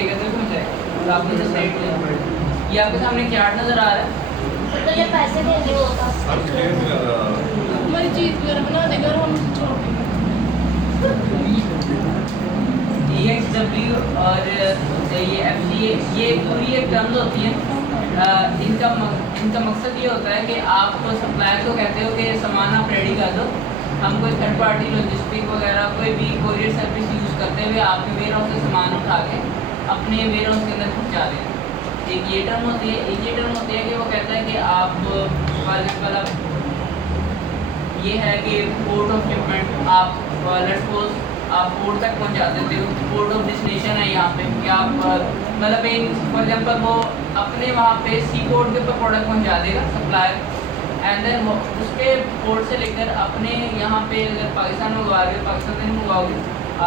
देगा तो हो जाएगा। तो आपने जो रेट लिया, ये आपके सामने चार्ट नज़र आ रहा है। तो ये पैसे देंगे होगा हमारी चीज वगैरह बना देंगे और हम छोड़ देंगे। EXW और ये FCA, ये पूरी एक टर्म्स होती हैं। इनका मकसद ये होता है कि आप सप्लायर को कहते हो कि सामान आप रेडी कर दो, हम कोई थर्ड पार्टी लॉजिस्टिक वगैरह कोई भी कोरियर सर्विस यूज़ करते हुए आपके वेयर हाउस से सामान उठा के अपने वेयर हाउस के अंदर पहुँचा दें। एक ये टर्म होती है। एक ये टर्म होती है कि वो कहता है कि आप फॉर एग्जाम्पल आप ये है कि पोर्ट ऑफ शिपमेंट आप लेट्स सपोज आप पोर्ट तक पहुंचा देते हो, पोर्ट ऑफ डेस्टिनेशन है यहाँ पे कि आप मतलब एक फॉर एग्जांपल वो अपने वहाँ पे सी पोर्ट के ऊपर प्रोडक्ट पहुंचा देगा सप्लायर, एंड देन वो उसके पोर्ट से लेकर अपने यहाँ पे अगर पाकिस्तान मंगवा रहे हो, पाकिस्तान से नहीं मंगवाओगे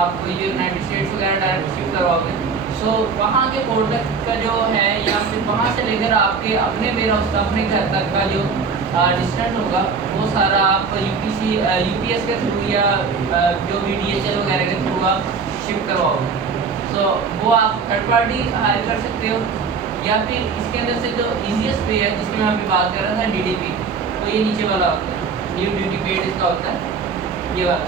आप यूनाइटेड स्टेट्स वगैरह डायरेक्ट शिप करवाओगे, सो वहाँ के पोर्ट तक का जो है या फिर वहाँ से लेकर आपके अपने वेयर हाउस का अपने घर तक का जो डिस्टेंस होगा वो सारा आप UPS के थ्रू या जो भी DHL वगैरह के थ्रू आप शिप करवाओगे। सो वो आप थर्ड पार्टी हायर कर सकते हो, या फिर इसके अंदर से जो ईजीएस्ट पे है जिसमें मैं अभी बात कर रहा था DDP, तो ये नीचे वाला होता है, न्यू ड्यूटी पेड इसका होता है, ये वाला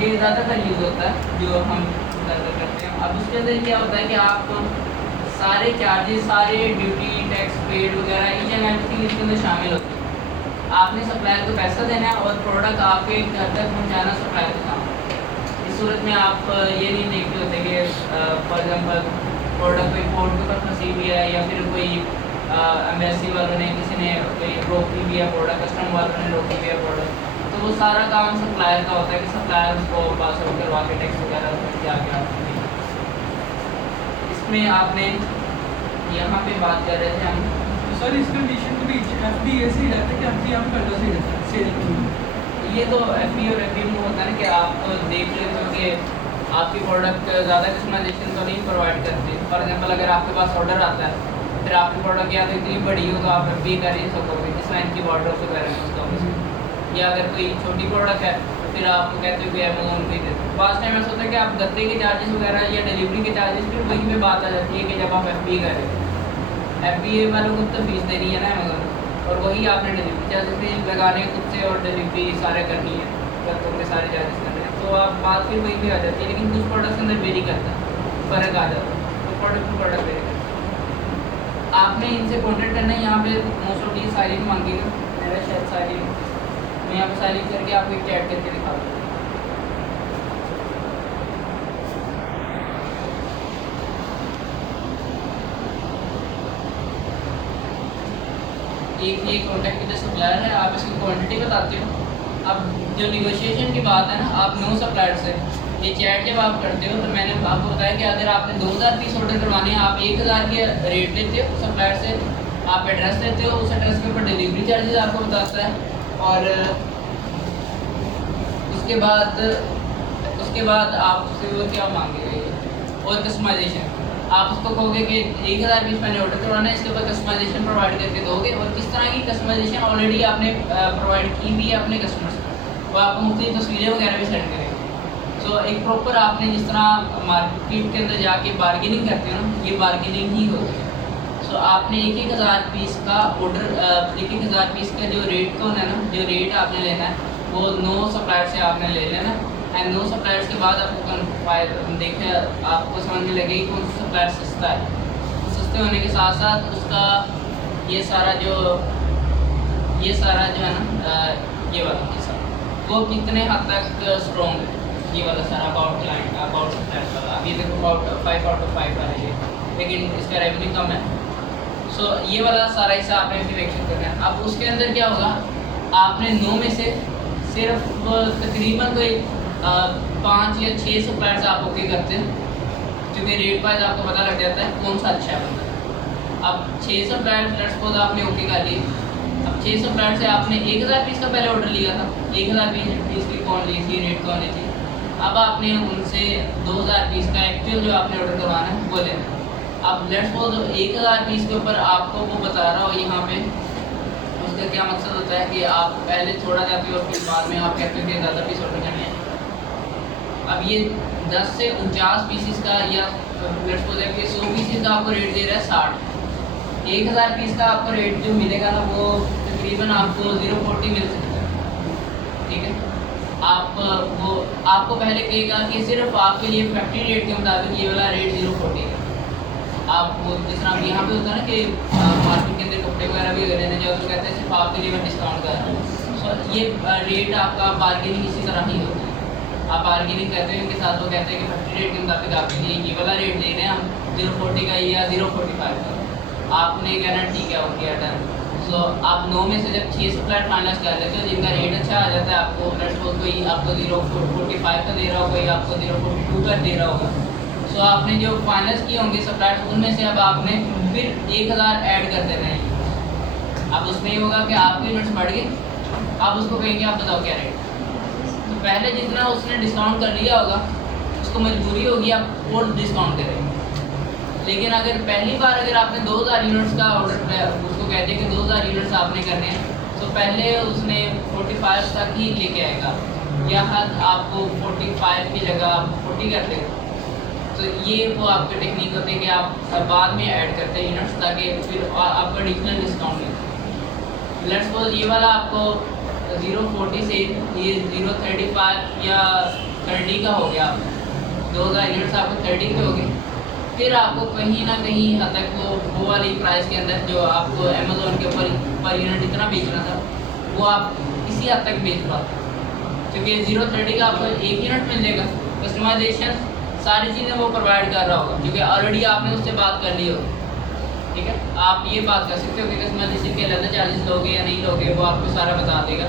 ये ज़्यादातर यूज़ होता है जो हम ज़्यादा करते हैं। अब उसके अंदर क्या होता है कि आप सारे चार्जेस, सारे ड्यूटी टैक्स पेड वगैरह ईच एंड एवरीथिंग इसके अंदर शामिल होते हैं। आपने सप्लायर को पैसा देना है और प्रोडक्ट आपके घर तक पहुंचाना सप्लायर के सामने। इस सूरत में आप ये नहीं देखते होते कि फॉर एग्जांपल प्रोडक्ट कोई पोर्ट के ऊपर फंसी हुई है या फिर कोई एम्बेसी वालों ने किसी ने कोई रोकी हुई है प्रोडक्ट, कस्टम वालों ने रोकी हुई है प्रोडक्ट, तो वो सारा काम सप्लायर का होता है कि सप्लायर उसको पास आउट करवा के टैक्स वगैरह जाके आप इसमें आपने यहाँ पे बात कर रहे थे हम सर इस कंडीशन के बीच FBA से ही रहता है कि FBA हम करना सही रहता है सेल की। ये तो FBA और FBA में होता है ना कि आप देख लेते हो कि आपकी प्रोडक्ट ज़्यादा कस्टमाइजेशन तो नहीं प्रोवाइड करती। फॉर एग्जांपल अगर आपके पास ऑर्डर आता है फिर आपकी प्रोडक्ट या तो इतनी बड़ी हो तो आप FBA कर ही सकोगे, जिस लाइन की बॉर्डर से करें उसका, या अगर कोई छोटी प्रोडक्ट है तो फिर आप कहते हो कि अमेज़ोन पे दे दो। फास्ट टाइम ऐसा होता है कि आप गत्ते के चार्जेस वगैरह या डिलीवरी के चार्जेस फिर वहीं पे बात आ जाती है कि जब आप FBA करें, FBA वालों को तो फीस देनी है ना अमेज़ोन, और वही आपने डिलीवरी चार्जेस भी लगाने हैं खुद से और डिलीवरी सारे करनी है, गत्तों के सारे चार्जेस करने हैं, तो आप बात फिर वहीं पे आ जाती है। लेकिन कुछ प्रोडक्ट के अंदर वेरी करता है, फ़र्क आ जाता है, तो प्रोडक्ट टू प्रोडक्ट वेरी करता है। आपने इनसे कॉन्टेक्ट करना है। यहाँ पे मोस्ट ऑफ ये साइलिंग मांगेगा, मेरा शायद साइलिंग, मैं यहाँ पे साइलिंग करके आपको एक चैट करके दिखा दूँ। एक ये कॉन्टैक्ट विद सप्लायर है, आप इसकी क्वांटिटी बताते हो। अब जो निगोशिएशन की बात है ना, आप नो सप्लायर से ये चैट जब आप करते हो तो मैंने आपको बताया कि अगर आपने 2000 पीस ऑर्डर करवाने हैं, आप 1000 के रेट लेते हो सप्लायर से, आप एड्रेस देते हो, उस एड्रेस के ऊपर डिलीवरी चार्जेस आपको बताता है, और उसके बाद आपसे वो क्या मांगेगा और कस्टमाइजेशन। आप उसको कहोगे कि 1000 पीस मैंने ऑर्डर करवाना है, इसके ऊपर कस्टमाइजेशन प्रोवाइड करके दोगे, और किस तरह की कस्टमाइजेशन ऑलरेडी आपने प्रोवाइड की भी है अपने कस्टमर्स को, वो आपको मुख्तलिफ तस्वीरें वगैरह भी सेंड करेंगे। सो एक प्रॉपर आपने जिस तरह मार्केट के अंदर जाके बार्गेनिंग करते हो ना, ये बार्गेनिंग ही होती है। सो आपने 1000 पीस का ऑर्डर 1000 पीस का जो रेट का होना है ना, जो रेट आपने लेना है वो 9 सप्लायर से आपने ले लेना, एंड 9 सप्लायर्स के बाद आपको देखना, आपको समझ में लगेगी कौन सा सप्लायर सस्ता है। सस्ते होने के साथ साथ उसका ये सारा जो है ना ये वाला हिस्सा वो कितने हद तक स्ट्रॉन्ग है, ये वाला सारा अबाउट क्लाइंट अबाउट सप्लायर वाला। अब ये देखो अबाउट 5 आउट ऑफ 5 वाला ये, लेकिन इसका रेवेन्यू कम है। सो ये वाला सारा हिस्सा आपने सिलेक्शन करना है। अब उसके अंदर क्या होगा, आपने 9 में से सिर्फ तकरीबन कोई 5 या 6 सप्लायर्स आप ओके करते हैं, क्योंकि रेट वाइज आपको पता लग जाता है कौन सा अच्छा है बंदा। अब 6 सप्लायर्स लेट्स सपोज आपने ओके कर लिए। अब 6 सप्लायर से आपने 1000 पीस का पहले ऑर्डर लिया था, 1000 पीस की कौन ली थी, रेट कौन ली थी। अब आपने उनसे 2000 पीस का एक्चुअल जो आपने ऑर्डर करवाना है वो लेना है। अब लेट्स सपोज 1000 पीस के ऊपर आपको वो बता रहा हो यहाँ पे, उसका क्या मकसद होता है कि आप पहले थोड़ा जाते हो और फिर बाद में आप कहते हो कि ज़्यादा पीस ऑर्डर करनी है। अब ये 10 से 49 पीसीस का या लेट्स सपोज कि 100 पीसीस का आपको रेट दे रहा है 60, 1000 पीस का आपको रेट जो मिलेगा ना वो तकरीबन आपको 040 मिल सकता है। ठीक है, आप वो आपको पहले कहेगा कि सिर्फ आपके लिए फैक्ट्री रेट के मुताबिक ये वाला रेट 040 है। आप वो जिस तरह यहाँ पे होता है ना कि मार्केट के अंदर कपड़े वगैरह भी लेने जाओ तो कहते हैं सिर्फ आपके लिए मैं डिस्काउंट कर रहा हूँ। सो ये रेट आपका बार्गेनिंग इसी तरह ही होता है। आप बार्गेनिंग करते हैं उनके साथ, वो कहते हैं कि फैक्ट्री रेट के मुताबिक आपके लिए ये वाला रेट दे रहे हैं हम 040 का या 045 का। आपने कहना ठीक है ओके डन। सो आप 9 में से जब 6 सप्लायर फाइनलाइज कर लेते हो जिनका रेट अच्छा आ जाता है, आपको लेट्स सपोज कोई आपको 045 का दे रहा होगा या आपको 042 का दे रहा होगा, सो आपने जो फाइनल्स किए होंगे सप्लायर्स उनमें से अब आपने फिर 1000 ऐड कर देना है। अब उसमें ये होगा कि आपके यूनिट्स बढ़ गए, आप उसको कहेंगे आप बताओ क्या रेट। तो पहले जितना उसने डिस्काउंट कर लिया होगा उसको मजबूरी होगी आप और डिस्काउंट करें। लेकिन अगर पहली बार अगर आपने 2000 यूनिट्स का ऑर्डर उसको कह दिया कि 2000 यूनिट्स आपने करने हैं, तो पहले उसने 45 तक ही लेके आएगा या हद आपको 45 की जगह आप 40 कर देगा। तो ये वो आपकी टेक्निक होती है कि आप बाद में ऐड करते हैं यूनिट्स ताकि फिर आपको एडिशनल डिस्काउंट मिले। लेट्स सपोज ये वाला आपको 040 से ये 035 या 30 का हो गया, 2000 यूनिट्स आपको 30 के हो गए, फिर आपको कहीं ना कहीं हद तक वो वाली प्राइस के अंदर जो आपको अमेज़ोन के ऊपर पर यूनिट इतना बेचना था वो आप इसी हद तक बेच पाते हैं, क्योंकि 030 का आपको 1 यूनिट मिल जाएगा। कस्टमाइजेशन सारी चीज़ें वो प्रोवाइड कर रहा होगा क्योंकि ऑलरेडी आपने उससे बात कर ली होगी। ठीक है, आप ये बात कर सकते हो कि कस्टमाइजेशन के अलग चार्जेस लोगे या नहीं लोगे, वो आपको सारा बता देगा।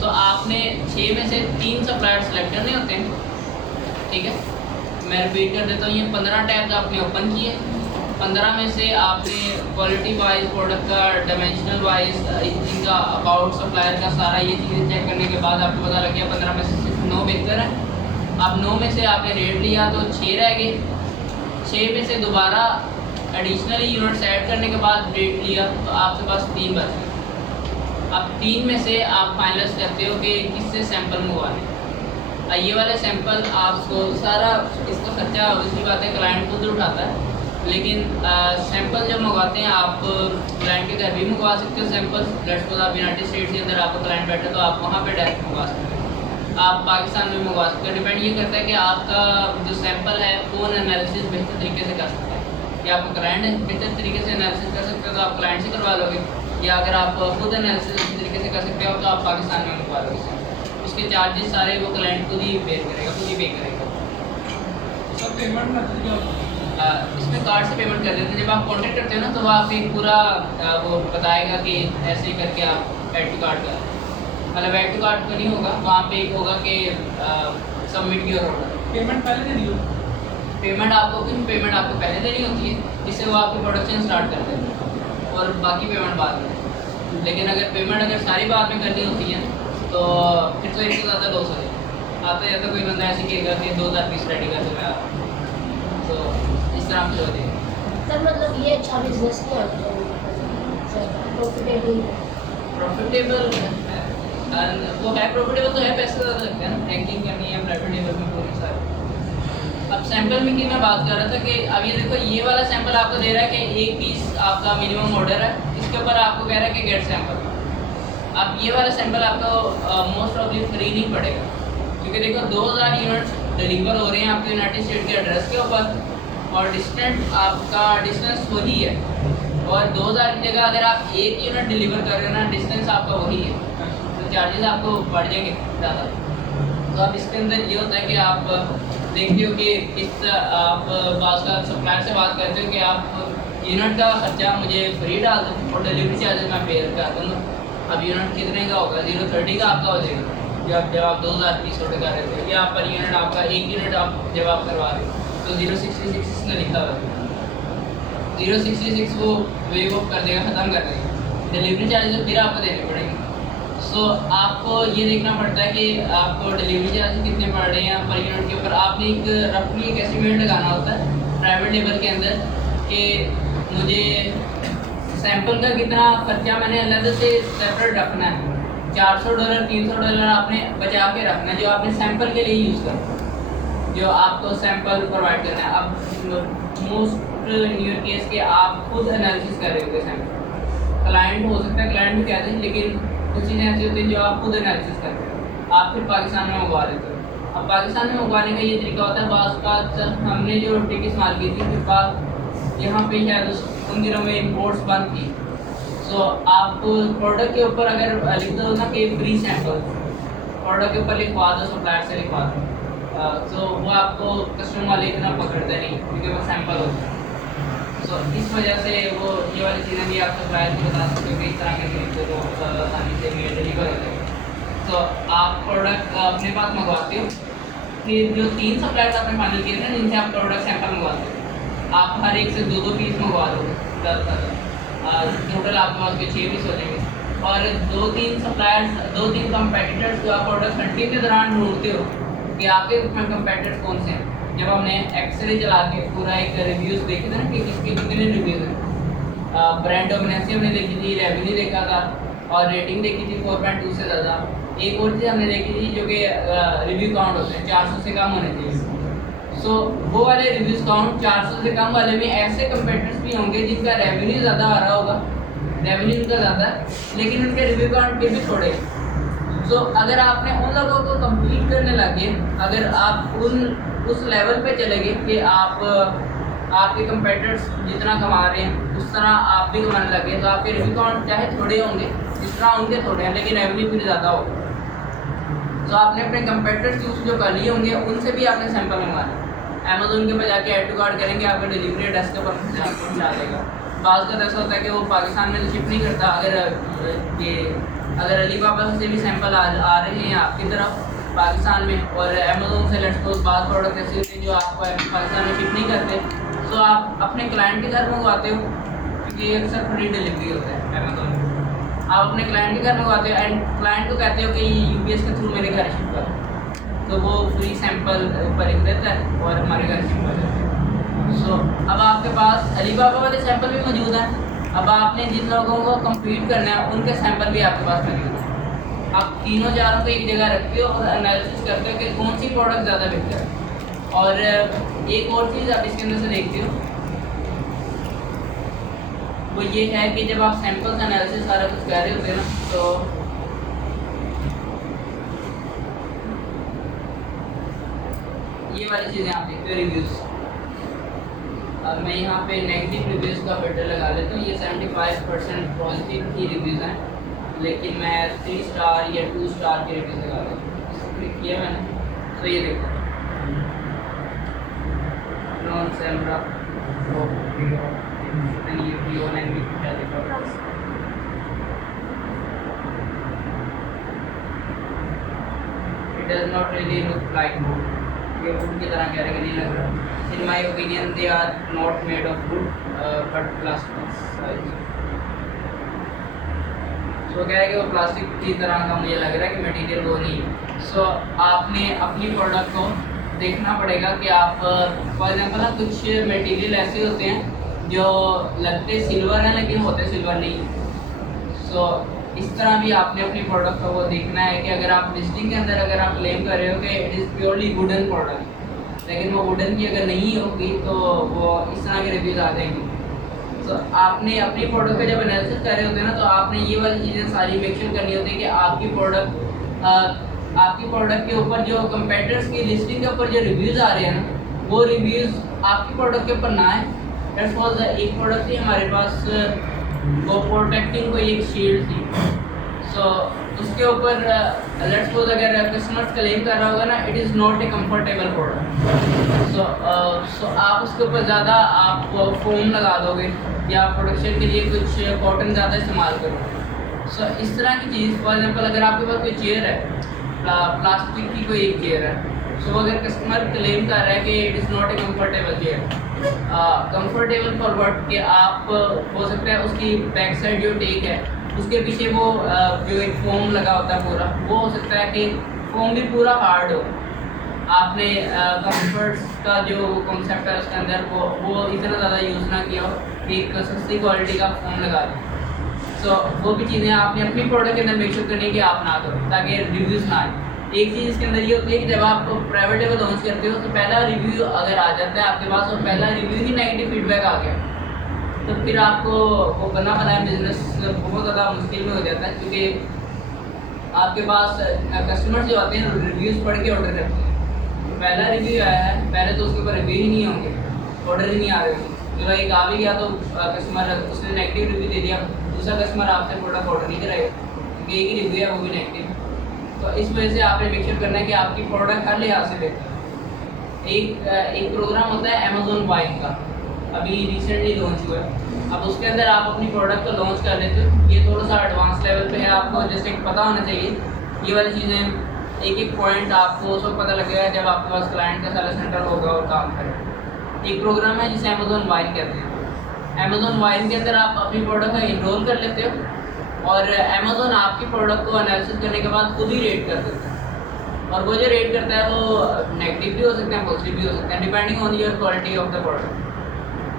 तो आपने 6 में से 3 सप्लायर सेलेक्ट करने होते हैं। ठीक है, मैं रिपीट कर देता हूँ, ये 15 टैब्स आपने ओपन किए, 15 में से आपने क्वालिटी वाइज, प्रोडक्ट का, डायमेंशनल वाइज, इनका अबाउट सप्लायर का सारा ये चीज़ें चेक करने के बाद आपको पता लग गया 15 में से सिर्फ 9 बेहतर है। अब 9 में से आपने रेट लिया तो 6 रह गए, 6 में से दोबारा एडिशनली यूनिट्स ऐड करने के बाद रेट लिया तो आपके पास 3 बच गए। अब 3 में से आप फाइनलाइज करते हो कि किससे सैंपल मंगवाने। ये वाले सैंपल आपको सारा इसका खर्चा उसकी बात है क्लाइंट खुद उठाता है, लेकिन सैंपल जब मंगवाते हैं आप क्लाइंट के घर भी मंगवा सकते हो सैंपल। लेट्स सपोज आप यूनाइटेड स्टेट्स के अंदर आपका क्लाइंट बैठा तो आप वहाँ पे डायरेक्ट मंगवा सकते हो, आप पाकिस्तान में मंगवा सकते हो। डिपेंड ये करता है कि आपका जो सैंपल है कौन एनालिसिस बेहतर तरीके से कर सकता है। या आपका क्लाइंट बेहतर तरीके से एनालिसिस कर सकते हो तो आप क्लाइंट से करवा लोगे, या अगर आप खुद एनालिसिस अच्छी तरीके से कर सकते हो तो आप पाकिस्तान में मंगवा लोगे। उसके चार्जेस सारे वो क्लाइंट खुद ही बेयर करेगा, खुद ही पे करेगा। सब पेमेंट मेथड क्या होता है? इसमें कार्ड से पेमेंट कर देते हैं। जब आप कॉन्टेक्ट करते हो ना तो वो आपको एक पूरा वो बताएगा कि ऐसे करके आप ऐड टू कार्ड का, मतलब ऐड टू कार्ड तो नहीं होगा, वहाँ पे एक होगा कि सबमिट योर ऑर्डर। पेमेंट पहले दे दियो? पेमेंट आपको पहले देनी होती है जिससे वो आपकी प्रोडक्शन स्टार्ट कर देते हैं और बाकी पेमेंट बाद में। लेकिन अगर पेमेंट सारी बाद में करनी होती है तो फिर तो इससे ज़्यादा लॉस हो जाएगा। आता या तो कोई बंदा ऐसे कहेगा कि 2000 पीस रेडी कर दो मैं आप, तो इस तरह से हो जाएगा। सर मतलब ये अच्छा बिजनेस नहीं है प्रॉफिटेबल वो है प्रॉफिटेबल तो है, पैसे ज़्यादा लगते हैं ना, पैकिंग करनी है प्रॉफिटेबल में पूरी सारी। अब सैंपल में की मैं बात कर रहा था कि अब ये देखो ये वाला सैंपल आपको दे रहा है कि 1 पीस आपका मिनिमम ऑर्डर है, इसके ऊपर आपको कह रहा है कि गेट सैंपल। अब ये वाला सैंपल आपको मोस्ट ऑफली फ्री नहीं पड़ेगा क्योंकि देखो 2000 यूनिट्स डिलीवर हो रहे हैं आपके यूनाइटेड स्टेट के एड्रेस के ऊपर और डिस्टेंस आपका डिस्टेंस वही है, और 2000 की जगह अगर आप 1 यूनिट डिलीवर कर रहे हो ना डिस्टेंस आपका वही है, तो चार्जेस आपको बढ़ जाएंगे ज़्यादा। तो अब इसके अंदर ये होता है कि आप देखते हो कि किस आप बात का सप्लायर से बात करते हो कि आप यूनिट का खर्चा मुझे फ्री डाल दो और डिलीवरी चार्जेस मैं पे कर दूँगा। अब यूनिट कितने का होगा? 030 का आपका हो जाएगा जब आप 2000 पीस ऑर्डर कर रहे थे, या पर यूनिट आपका 1 यूनिट आप जब आप करवा रहे हो तो 066 इसने लिखा हुआ है, 066 वो वेव ऑफ कर देगा, ख़त्म कर देगा। डिलीवरी चार्जेस फिर आपको देने पड़ेंगे। सो आपको ये देखना पड़ता है कि आपको डिलीवरी चार्जेस कितने पड़ रहे हैं पर यूनिट के ऊपर। आपने एक रफली एक एस्टिमेट लगाना होता है प्राइवेट लेवल के अंदर कि मुझे सैंपल का कितना खर्चा मैंने अलग से सेपरेट रखना है। $400 $300 आपने बचा के रखना है जो आपने सैंपल के लिए यूज़ करना। जो आपको सैंपल प्रोवाइड करना है। अब मोस्ट इन योर केस के आप खुद एनालिसिस कर रहे होगे सैंपल, क्लाइंट हो सकता है क्लाइंट भी कहते हैं, लेकिन कुछ चीज़ें ऐसी होती हैं जो आप खुद एनालिसिस करते हो, आप फिर पाकिस्तान में मंगवा लेते हो। अब पाकिस्तान में मंगवाने का ये तरीका होता है, बाज़ बात हमने जो टिक इस्तेमाल की थी, फिर बाद यहाँ पे शायद उन दिनों में इम्पोर्ट्स बंद थी। सो आप प्रोडक्ट के ऊपर अगर लिख दो ना कि फ्री सैंपल, प्रोडक्ट के ऊपर लिखवा दो, सप्लायर से लिखवा दो, तो वो आपको कस्टमर वाले इतना पकड़ते नहीं क्योंकि वो सैंपल होता है। सो इस वजह से वो ये वाली चीज़ें भी आप सप्लायर को बता सकते हो कि इस तरह के तरीके को आसानी से डिलीवर होते हैं। तो आप प्रोडक्ट अपने पास मंगवाते हो, फिर जो 3 सप्लायर्स आपने फाइनल किए थे जिनसे आप प्रोडक्ट सैंपल मंगवाते हो, आप हर एक से 2-2 पीस मंगवा दोगे ज़्यादा, टोटल आपके पास के 6 पीस हो जाएंगे। और 2-3 सप्लायर्स, 2-3 कंपेटिटर्स जो आप प्रोडक्ट हंटिंग के दौरान ढूंढते हो कि आपके कंपेटिटर्स कौन से हैं। जब हमने एक्सरे चला के पूरा एक रिव्यूज़ देखे थे ना कि किसके कितने रिव्यूज़ हैं, ब्रांड डोमिनेंसी हमने देखी थी, रेवेन्यू देखा था और रेटिंग देखी थी 4.2 से ज़्यादा। एक और चीज़ हमने देखी थी जो कि रिव्यू काउंट होते हैं 400 से कम होने चाहिए। सो वो वाले रिव्यूज़ काउंट 400 से कम वाले में ऐसे कंपेटिटर्स भी होंगे जिनका रेवेन्यू ज़्यादा आ रहा होगा, रेवेन्यू उनका ज़्यादा है, लेकिन उनके रिव्यू काउंट फिर भी थोड़े। सो अगर आपने उन लोगों को कम्पीट करने लगे, अगर आप उस लेवल पे चले गए कि आपके कंपेटिटर्स जितना कमा रहे हैं उस तरह आप भी कमाने लगे, तो आपके रिव्यू काउंट चाहे थोड़े होंगे जिस तरह उनके थोड़े हैं, लेकिन रेवेन्यू फिर ज़्यादा होगा। तो आपने अपने कंपेटिटर्स यूज़ जो कर लिए होंगे उनसे भी आपने सैंपल मंगवाना। अमेज़ोन के ऊपर जाके ऐड टू कार्ट करेंगे, आपका डिलीवरी एड्रेस के ऊपर पहुँचा देगा। बाज़ का ऐसा होता है कि वो पाकिस्तान में शिप नहीं करता। अगर अलीबाबा से भी सैंपल आ रहे हैं आपकी तरफ पाकिस्तान में, और अमेज़ोन से लेट्स सपोज बाज़ प्रोडक्ट ऐसे होते हैं जो आपको पाकिस्तान में शिप नहीं करते, तो आप अपने क्लाइंट के घर मंगवाते हो क्योंकि ये अक्सर फ्री डिलीवरी होता है अमेज़ोन में। आप अपने क्लाइंट के घर मंगवाते हो एंड क्लाइंट को कहते हो कि यूपीएस के थ्रू मेरे घर शिप करो, तो वो फ्री सैंपल ऊपर लिख देता है और हमारे घर शिप कर देता है। सो अब आपके पास अलीबाबा वाले सैंपल भी मौजूद हैं। अब आपने जिन लोगों को कम्पीट करना है उनके सैंपल भी आपके पास मौजूद हैं। आप तीनों चारों को एक जगह रखते हो और एनालिसिस करते हो कि कौन सी प्रोडक्ट ज़्यादा बिकता है। और एक और चीज़ आप इसके अंदर से देखते हो वो ये है कि जब आप सैंपल्स एनालिसिस सारा कुछ कर रहे होते हैं ना, तो ये वाली चीज़ें आप देखते हो रिव्यूज़। अब मैं यहाँ पे नेगेटिव रिव्यूज़ का फिल्टर लगा लेता हूँ। ये 75% पॉजिटिव की रिव्यूज़ हैं, लेकिन मैं 3 स्टार या 2 स्टार के रिव्यूज़ लगा रहा हूँ। क्लिक किया मैंने तो ये देखो नॉन सैमरा it does not really look like wood, ये वुड की तरह कह रहे नहीं लग रहा। In my opinion they are not made of wood but plastic size. So कह रहे हैं कि वो प्लास्टिक की तरह का मुझे लग रहा है कि मटेरियल वो नहीं है। सो आपने अपनी प्रोडक्ट को देखना पड़ेगा कि आप फॉर एग्जांपल ना कुछ मटेरियल ऐसे होते हैं जो लगते सिल्वर हैं लेकिन होते सिल्वर नहीं। सो इस तरह भी आपने अपनी प्रोडक्ट को वो देखना है कि अगर आप लिस्टिंग के अंदर अगर आप क्लेम कर रहे हो कि it is purely wooden product, लेकिन वो वुडन की अगर नहीं होगी तो वो इस तरह के रिव्यूज़ आ जाएंगे। तो आपने अपनी प्रोडक्ट का जब एनालिसिस कर रहे होते हैं ना, तो आपने ये वाली चीज़ें सारी मेक श्योर करनी होती है कि आपकी प्रोडक्ट के ऊपर जो कंपेटिटर्स की लिस्टिंग के ऊपर जो रिव्यूज़ आ रहे हैं ना, वो रिव्यूज़ आपकी प्रोडक्ट के ऊपर ना है। लेट्स सपोज एक प्रोडक्ट थी हमारे पास, वो प्रोटेक्टिंग कोई एक शील्ड थी। सो उसके ऊपर लेट्स सपोज अगर कस्टमर्स क्लेम कर रहा होगा ना, it is not a comfortable product. So आप उसके ऊपर ज़्यादा आप फोम लगा दोगे या प्रोडक्शन के लिए कुछ कॉटन ज़्यादा इस्तेमाल करोगे। सो इस तरह की चीज़, फॉर एग्जांपल अगर आपके पास कोई चेयर है, प्लास्टिक की कोई एक चेयर है, सो अगर कस्टमर क्लेम कर रहा है कि it is not A comfortable chair, comfortable for what कि आप हो सकता है उसकी बैक साइड जो टेक है उसके पीछे वो जो एक फोम लगा होता है पूरा, वो हो सकता है कि फोम भी पूरा हार्ड हो। आपने कंफर्ट्स का जो कॉन्सेप्ट है उसके अंदर वो इतना ज़्यादा यूज़ ना किया हो कि एक सस्ती क्वालिटी का फोम लगा दें। सो वो भी चीज़ें आपने अपनी प्रोडक्ट के अंदर मेक श्योर करनी है कि आप ना करो ताकि रिव्यूज़ ना आए। एक चीज़ इसके अंदर ये होती है कि जब आप प्राइवेट लेवल लॉन्च करते हो तो पहला रिव्यू अगर आ जाता है आपके पास और पहला रिव्यू ही नेगेटिव फीडबैक आ गया, तो फिर आपको वो बना बनाया बिजनेस बहुत ज़्यादा मुश्किल में हो जाता है, क्योंकि आपके पास कस्टमर जो आते हैं रिव्यूज़ पढ़ के ऑर्डर करते हैं। पहला रिव्यू आया है, पहले तो उसके ऊपर रिव्यू ही नहीं होंगे, ऑर्डर ही नहीं आ रहे होंगे। जो एक आ भी गया तो कस्टमर उसने नेगेटिव रिव्यू दे दिया, दूसरा कस्टमर आपसे प्रोडक्ट ऑर्डर नहीं कराएगा क्योंकि एक ही रिव्यू है वो भी नेगेटिव। तो इस वजह से आपने मेक श्योर करना है कि आपकी प्रोडक्ट हर लिहाज से बेहतर है। एक प्रोग्राम होता है अमेज़न वाइन का, अभी रिसेंटली लॉन्च हुआ है। अब उसके अंदर आप अपनी प्रोडक्ट को लॉन्च कर लेते हो, ये थोड़ा सा एडवांस लेवल पे है, आपको जैसे पता होना चाहिए ये वाली चीज़ें। एक एक पॉइंट आपको उस वक्त पता लगेगा जब आपके पास क्लाइंट का सेलर सेंटर होगा और काम करेगा। एक प्रोग्राम है जिसे अमेज़न वाइन कहते हैं। अमेज़न वाइन के अंदर आप अपनी प्रोडक्ट का इनरोल कर लेते हो और अमेज़न आपकी प्रोडक्ट को एनालिसिस करने के बाद खुद ही रेट कर देता है, और वो जो रेट करता है वो नेगेटिव भी हो सकते हैं, पॉजिटिव भी हो सकते हैं, depending on your quality of the product.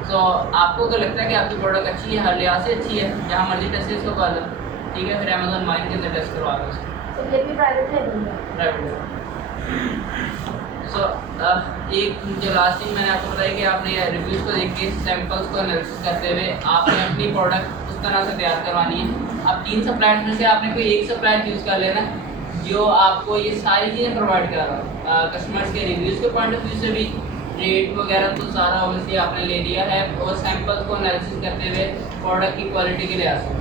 So आपको अगर लगता है कि आपकी प्रोडक्ट अच्छी है, हर लिहाज से अच्छी है, जहाँ मर्जी टेस्ट इसको कर लो, ठीक है, फिर अमेज़न वाइन के अंदर टेस्ट करवा लो उसको। तो ये भी प्राइवेट लेवल है। प्राइवेट। सो एक जो लास्ट थिंग मैंने आपको बताया कि आपने रिव्यूज़ को देख के सैम्पल्स को एनालिसिस करते हुए आपने अपनी प्रोडक्ट उस तरह से तैयार करवानी है। अब 3 सप्लायर्स में से आपने कोई एक सप्लायर चूज़ कर लेना जो आपको ये सारी चीज़ें प्रोवाइड कर रहा है। कस्टमर्स के रिव्यूज़ के पॉइंट ऑफ व्यू से भी, रेट वगैरह तो सारा ऑब्वियसली आपने ले लिया है, और सैम्पल्स को एनालिसिस करते हुए प्रोडक्ट की क्वालिटी के लिहाज से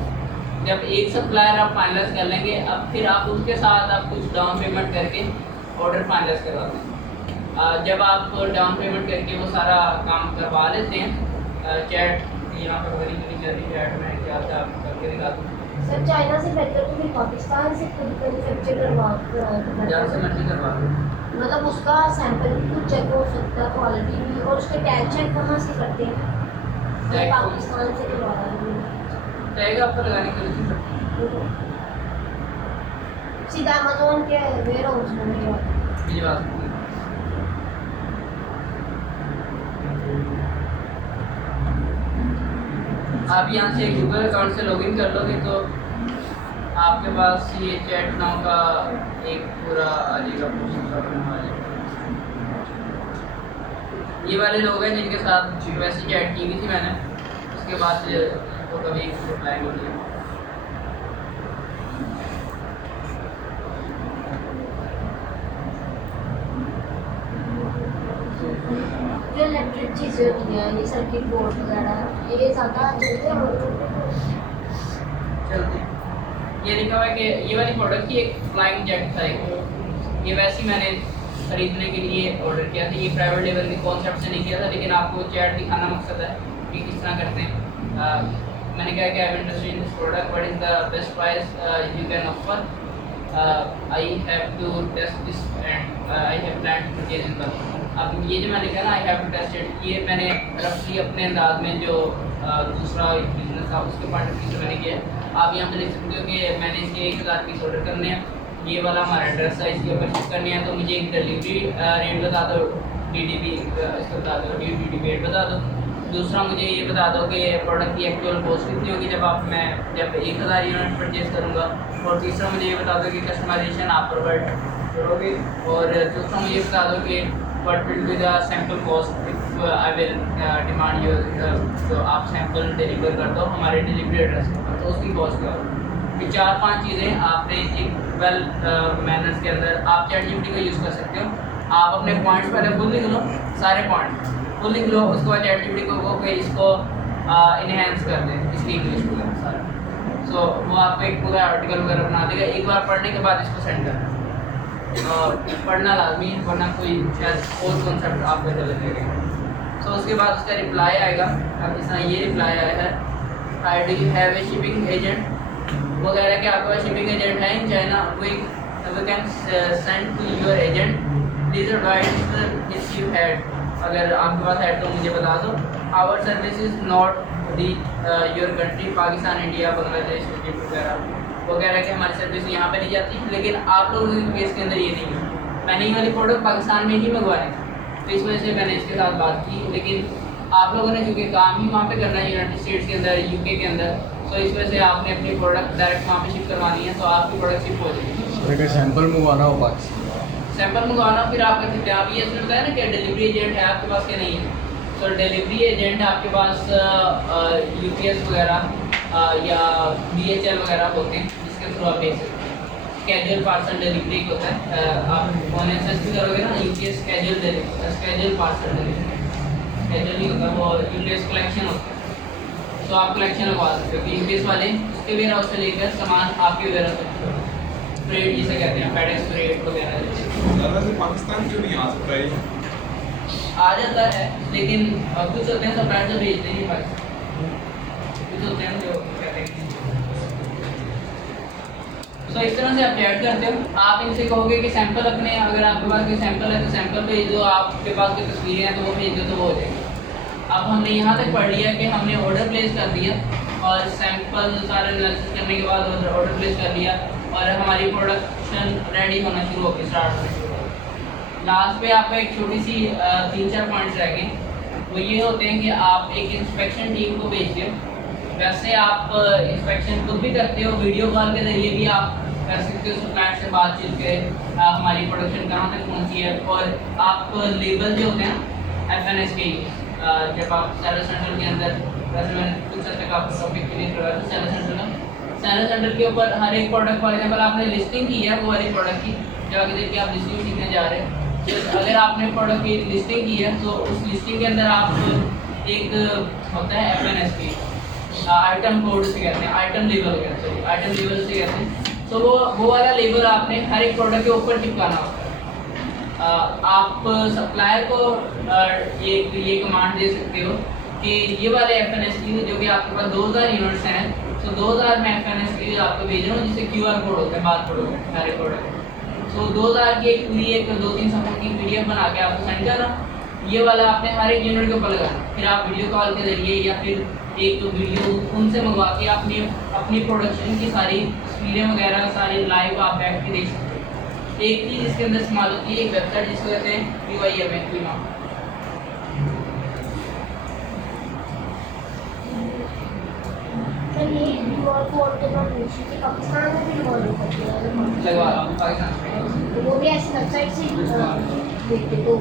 जब एक सप्लायर आप फाइनलाइज कर लेंगे, अब फिर आप उसके साथ आप कुछ डाउन पेमेंट करके ऑर्डर फाइनलाइज करवाते हैं। जब आप डाउन पेमेंट करके वो सारा काम करवा लेते हैं, चैट यहाँ पर बड़ी बड़ी चल रही चैट में क्या था आप करके दिखा दूँ। सर चाइना से बेहतर तो फिर पाकिस्तान से खुद मैन्युफैक्चर जहाँ से मर्जी करवा लो, मतलब उसका सैंपल भी कुछ चेक हो सकता है, क्वालिटी भी, और उसके टैग चेक कहाँ से करते हैं? टैग पाकिस्तान से करवा रहे हैं, टैग आपको लगाने के लिए सीधा अमेज़न के वेयर हाउस में मेरी बात आप यहाँ से गूगल अकाउंट से लॉगिन कर लोगे तो आपके पास ये चैट नाउ का एक पूरा आ जाएगा प्रोसेस। ये वाले लोग हैं जिनके साथ वैसे चैट की भी थी मैंने, उसके बाद से तो कभी रिप्लाई नहीं किया। जो इलेक्ट्रिक चीज़ें होती हैं, ये सर्किट बोर्ड वगैरह, ये ज़्यादा चलते हैं चलते। ये लिखा हुआ है कि ये वाली प्रोडक्ट की एक फ्लाइंग जेट था, ये वैसे मैंने खरीदने के लिए ऑर्डर किया था। ये प्राइवेट लेवल के कॉन्सेप्ट से नहीं किया था, लेकिन आपको चैट दिखाना मकसद है कि किस तरह करते हैं। मैंने कहा कि I am interested in this product, what is the best price you can offer, I have to test this and I have plan to purchase in the. अब ये जो मैंने कहा ना I have to test it, ये मैंने रफली अपने अंदाज में जो दूसरा बिजनेस था उसके पॉइंट ऑफ व्यू से मैंने किया। आप यहाँ पे देख सकते हो कि मैंने इसके 1000 पीस ऑर्डर करने हैं, ये वाला हमारा एड्रेस है, इसके ऊपर शिफ्ट करनी है, तो मुझे एक डिलीवरी रेट बता दो, DDP इसको बता दो, DDP रेट बता दो। दूसरा मुझे ये बता दो कि प्रोडक्ट की एक्चुअल कॉस्ट कितनी होगी जब 1000 यूनिट परचेज करूँगा। और तीसरा मुझे ये बता दो कि कस्टमाइजेशन आप प्रोवाइड करोगे। और चौथा मुझे बता दो कि what will be the sample cost if I will demand your, तो आप सैम्पल डिलीवर कर दो हमारे डिलीवरी एड्रेस पर, तो उसकी कॉस्ट क्या होगी। ये 4-5 चीज़ें आपने एक वेल मैनर्स के अंदर आप ChatGPT को यूज़ कर सकते हो। आप अपने पॉइंट्स पहले खुद लिख लो, सारे पॉइंट खुद लिख लो, उसके बाद ChatGPT को कहो कि इसको इन्हेंस कर दें, इसकी इंग्लिश वगैरह सारा। सो वो आपको एक पूरा आर्टिकल वगैरह बना देगा। एक बार पढ़ने के बाद इसको सेंड कर और पढ़ना लाजमी है, वरना कोई शायद और कॉन्सेप्ट आपको गलत लगेगा। सो उसके बाद उसका रिप्लाई आएगा। अब जिस तरह ये रिप्लाई आया है, I do you have a shipping agent, वगैरह के आपके पास शिपिंग एजेंट है in China, we can send to your agent, please advise if you had, अगर आपके पास है तो मुझे बता दो। Our service is not the your country, Pakistan, India, Bangladesh, Egypt वगैरह के हमारी सर्विस यहाँ पे नहीं जाती, लेकिन आप लोगों के केस के अंदर ये नहीं है। मैंने ये वाली प्रोडक्ट पाकिस्तान में ही मंगवाई थी, तो इस वजह से मैंने इसके साथ बात की, लेकिन आप लोगों ने चूँकि काम ही वहाँ पे करना है यूनाइटेड स्टेट्स के अंदर, यूके के अंदर, तो इस वजह से आपने अपनी प्रोडक्ट डायरेक्ट वहाँ पे शिप करवानी है, तो आपकी प्रोडक्ट शिप हो जाएगी। अगर सैंपल मंगवाना हो पाकिस्तान, सैंपल मंगवाना फिर आपका कितना, अभी ये बताया ना कि डिलीवरी एजेंट है आपके पास क्या नहीं है, तो डिलीवरी एजेंट आपके पास यूपीएस वगैरह या DHL वगैरह होते हैं, जिसके थ्रू आप भेज सकते हैं। कैजुअल पार्सल डिलीवरी होता है, आप ऑनलाइन सर्च भी करोगे ना UPS casual delivery, casual parcel delivery, casual नहीं होता वो, यूपीएस कलेक्शन होता है, तो आप कलेक्शन लगवा सकते हो कि यूपीएस वाले उसके वेयर हाउस से लेकर सामान आपके वेयर हाउस तक, फ्रेट जिसे कहते हैं, फेडेक्स फ्रेट वगैरह ज़्यादा से पाकिस्तान क्यों नहीं आ सकता ये? आ जाता है, लेकिन कुछ होते हैं सप्लायर जो भेजते नहीं पाकिस्तान, कुछ होते हैं जो कहते हैं। तो इस तरह से आप ऐड करते हो। आप इनसे कहोगे कि सैंपल अपने, अगर आपके पास कोई सैंपल है तो सैंपल भेज दो, आपके पास कोई तस्वीरें हैं तो वो भेज दो, तो वो हो जाएगा। अब हमने यहाँ तक पढ़ लिया कि हमने ऑर्डर प्लेस कर दिया और सैंपल सारे एनालिसिस करने के बाद ऑर्डर प्लेस कर लिया और हमारी प्रोडक्शन रेडी होना शुरू हो गई, स्टार्ट होना शुरू हो गई। लास्ट पे आपका एक छोटी सी 3-4 पॉइंट्स रह गए, वो ये होते हैं कि आप एक इंस्पेक्शन टीम को भेजते हो। वैसे आप इंस्पेक्शन खुद भी करते हो, वीडियो कॉल के ज़रिए भी आप कर सकते हो, सप्लायर से बातचीत के हमारी प्रोडक्शन कहाँ तक पहुँची है। और आप लेबल जो होते हैं FNS के, जब आप सेलर सेंटर के अंदर, वैसे मैंने कुछ हद तक आपको टॉपिक क्लियर करवाया था सेलर सेंटर का, सेलर सेंटर के ऊपर हर एक प्रोडक्ट, फॉर एग्जाम्पल आपने लिस्टिंग की है वो वाली प्रोडक्ट की, जब आगे देखिए आप लिस्टिंग सीखने जा रहे हैं, तो अगर आपने प्रोडक्ट की लिस्टिंग की है तो उस लिस्टिंग के अंदर आप एक होता है FNS की, आइटम कोड से कहते हैं, आइटम लेवल कहते हैं, आइटम लेवल से कहते हैं। तो वो वाला लेबल आपने हर एक प्रोडक्ट के ऊपर चिपकाना होता है। आप सप्लायर को ये कमांड दे सकते हो कि ये वाले FNS की जो कि आपके पास 2000 यूनिट्स हैं, तो 2000 में FNS की आपको भेज रहा हूँ, जिससे QR कोड होता है, बार कोड होता है हर एक प्रोडक्ट। तो 2000 की एक पूरी एक 2-3 सफ़ों की PDF बना के आपको सेंड करना, ये वाला आपने हर एक यूनिट के ऊपर लगाना। फिर आप वीडियो कॉल के ज़रिए या फिर एक वीडियो उनसे मंगवा के अपनी प्रोडक्शन की सारी तस्वीरें वगैरह सारी लाइव आप बैठ के देख सकते हो। एक चीज़ इसके अंदर इस्तेमाल होती है, एक वेबसाइट जिसको कहते हैं PYM, तो ये QR कोड के बाद पाकिस्तान में भी लगवा लगवा पाकिस्तान में, तो वो भी ऐसी वेबसाइट से देखते तो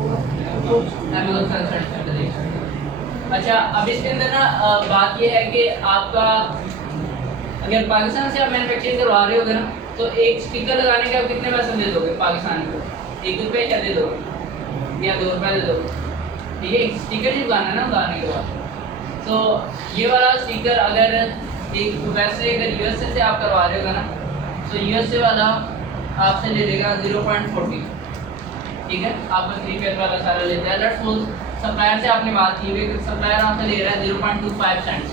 अमेज़न सेंटर देख सकते हो। अच्छा, अब इसके अंदर ना बात ये है कि आपका अगर पाकिस्तान से आप मैन्युफैक्चरिंग करवा रहे होगे ना, तो एक स्टिकर लगाने के आप कितने पैसे दे दोगे पाकिस्तान को? 1 रुपये क्या दे दोगे या 2 रुपये दे दोगे? ठीक है, एक स्टिकर ही लगाना है ना उतारने के बाद। तो ये वाला स्टिकर अगर एक वैसे अगर USA से आप करवा रहे होगे ना, तो USA वाला आपसे ले लेगा 0.40, ठीक है, आपका 3 पैस वाला सारा लेता है। लेट्स सपोज सप्लायर से आपने बात की हुई, सप्लायर आपसे ले रहा है 0.25 सेंट्स